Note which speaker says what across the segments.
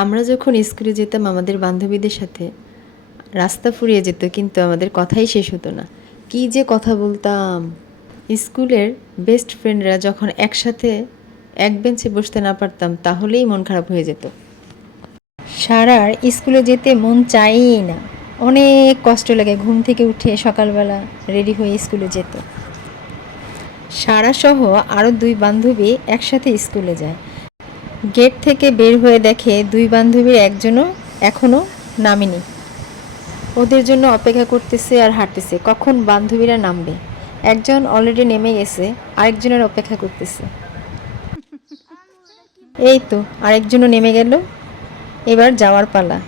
Speaker 1: আমরা যখন স্কুলে যেতাম, আমাদের বান্ধবীদের সাথে রাস্তা ফুরিয়ে যেত, কিন্তু আমাদের কথাই শেষ হতো না। কি যে কথা বলতাম। স্কুলের বেস্ট ফ্রেন্ডরা যখন একসাথে এক বেঞ্চে বসতে না পারতাম, তাহলেই মন খারাপ হয়ে যেত। সারার স্কুলে যেতে মন চাইই না। অনেক কষ্ট লাগে ঘুম থেকে উঠে সকালবেলা রেডি হয়ে স্কুলে যেত। সারা সহ আরও দুই বান্ধবী একসাথে স্কুলে যায়। গেট থেকে বের হয়ে দেখে দুই বান্ধবীর একজনও এখনও নামেনি। ওদের জন্য অপেক্ষা করতেছে আর হাঁটতেছে। কখন বান্ধবীরা নামবে? একজন অলরেডি নেমে গেছে, আরেকজনের অপেক্ষা করতেছে। এই তো, আরেকজনও নেমে গেল। এবার যাওয়ার পালা।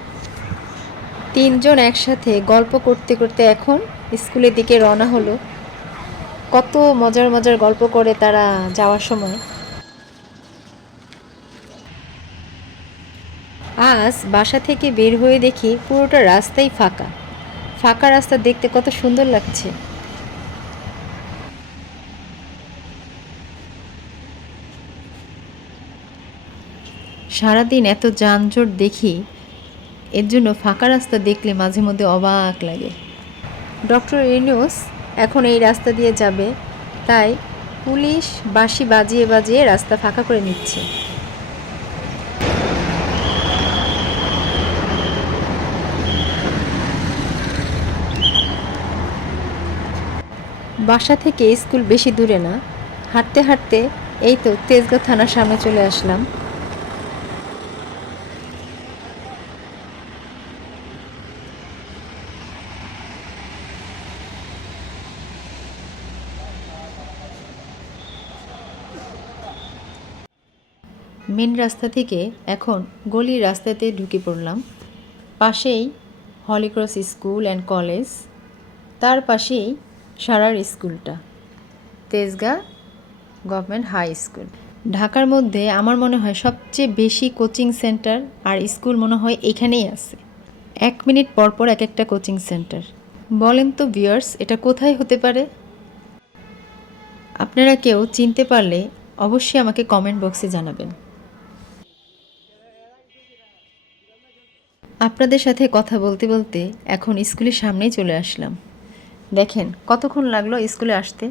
Speaker 1: তিনজন একসাথে গল্প করতে করতে এখন স্কুলের দিকে রওনা হলো। কত মজার মজার গল্প করে তারা যাওয়ার সময়। আজ বাসা থেকে বের হয়ে দেখি পুরোটা রাস্তাই ফাঁকা। ফাঁকা রাস্তা দেখতে কত সুন্দর লাগছে। সারাদিন এত যানজট দেখি, এর জন্য ফাঁকা রাস্তা দেখলে মাঝে মধ্যে অবাক লাগে। ডক্টর ইউনুস এখন এই রাস্তা দিয়ে যাবে, তাই পুলিশ বাঁশি বাজিয়ে বাজিয়ে রাস্তা ফাঁকা করে নিচ্ছে। বাসা থেকে স্কুল বেশি দূরে না। হাঁটতে হাঁটতে এই তো তেজগাঁও থানার সামনে চলে আসলাম। মেন রাস্তা থেকে এখন গলির রাস্তাতে ঢুকে পড়লাম। পাশেই হলিক্রস স্কুল অ্যান্ড কলেজ। তার পাশেই সারার স্কুলটা। Tejgaon government high school. ঢাকার মধ্যে আমার মনে হয় সবচেয়ে বেশি কোচিং সেন্টার আর স্কুল মনে হয় এখানেই আছে। এক মিনিট পর পর এক একটা কোচিং সেন্টার। বলেন তো ভিউয়ার্স, এটা কোথায় হতে পারে? আপনারা কেউ চিনতে পারলে অবশ্যই আমাকে কমেন্ট বক্সে জানাবেন। আপনাদের সাথে কথা বলতে বলতে এখন স্কুলের সামনেই চলে আসলাম। দেখেন, কতক্ষণ লাগল স্কুলে আসতে?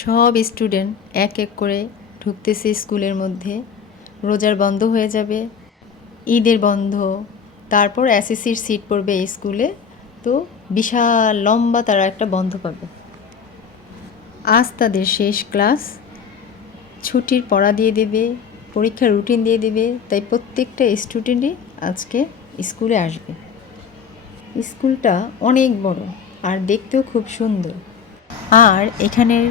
Speaker 1: সব স্টুডেন্ট এক এক করে ঢুকতেছে স্কুলের মধ্যে। রোজার বন্ধ হয়ে যাবে, ঈদের বন্ধ, তারপর এসএসসির সিট পড়বে স্কুলে। তো বিশাল লম্বা তারা একটা বন্ধ পাবে আজ তাদের শেষ ক্লাস। ছুটির পড়া দিয়ে দেবে, পরীক্ষার রুটিন দিয়ে দেবে, তাই প্রত্যেকটা স্টুডেন্টই আজকে স্কুলে আসবে। স্কুলটা অনেক বড় আর দেখতেও খুব সুন্দর। আর এখানের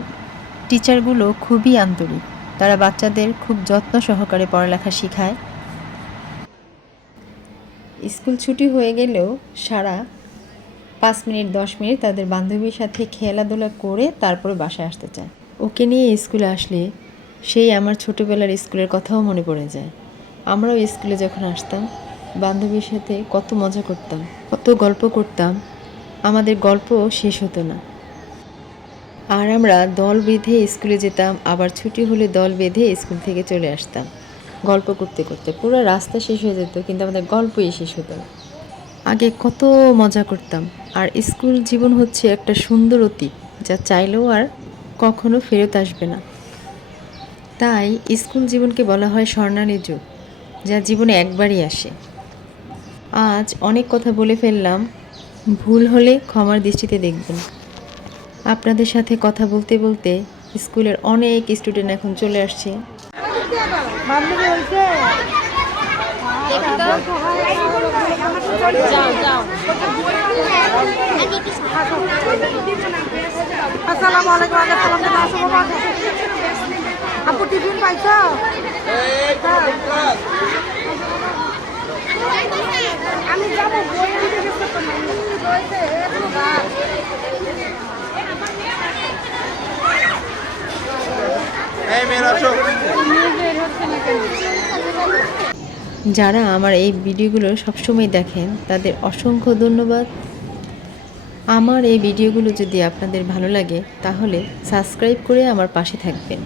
Speaker 1: টিচারগুলো খুবই আন্তরিক। তারা বাচ্চাদের খুব যত্ন সহকারে পড়ালেখা শেখায়। স্কুল ছুটি হয়ে গেলেও সারা পাঁচ মিনিট, দশ মিনিট তাদের বান্ধবীর সাথে খেলাধুলা করে তারপরে বাসায় আসতে চায়। ওকে নিয়ে স্কুলে আসলে সেই আমার ছোটোবেলার স্কুলের কথাও মনে পড়ে যায়। আমরাও স্কুলে যখন আসতাম, বান্ধবীর সাথে কত মজা করতাম, কত গল্প করতাম, আমাদের গল্প শেষ হতো না। আর আমরা দল বেঁধে স্কুলে যেতাম, আবার ছুটি হলে দল বেঁধে স্কুল থেকে চলে আসতাম। গল্প করতে করতে পুরো রাস্তা শেষ হয়ে যেত, কিন্তু আমাদের গল্পই শেষ হতো না। আগে কত মজা করতাম। আর স্কুল জীবন হচ্ছে একটা সুন্দর অতীত যা চাইলেও আর কখনো ফেরত আসবে না তাই স্কুল জীবনকে বলা হয় স্বর্ণালী যুগ যা জীবনে একবারই আসে আজ অনেক কথা বলে ফেললাম ভুল হলে ক্ষমার দৃষ্টিতে দেখবেন আপনাদের সাথে কথা বলতে বলতে স্কুলের অনেক স্টুডেন্ট এখন চলে আসছে
Speaker 2: আসসালামু আলাইকুম, আগে সালাম আপু, টিফিন আমি?
Speaker 1: যারা আমার এই ভিডিওগুলো সবসময় দেখেন, তাদের অসংখ্য ধন্যবাদ আমার এই ভিডিওগুলো যদি আপনাদের ভালো লাগে তাহলে সাবস্ক্রাইব করে আমার পাশে থাকবেন।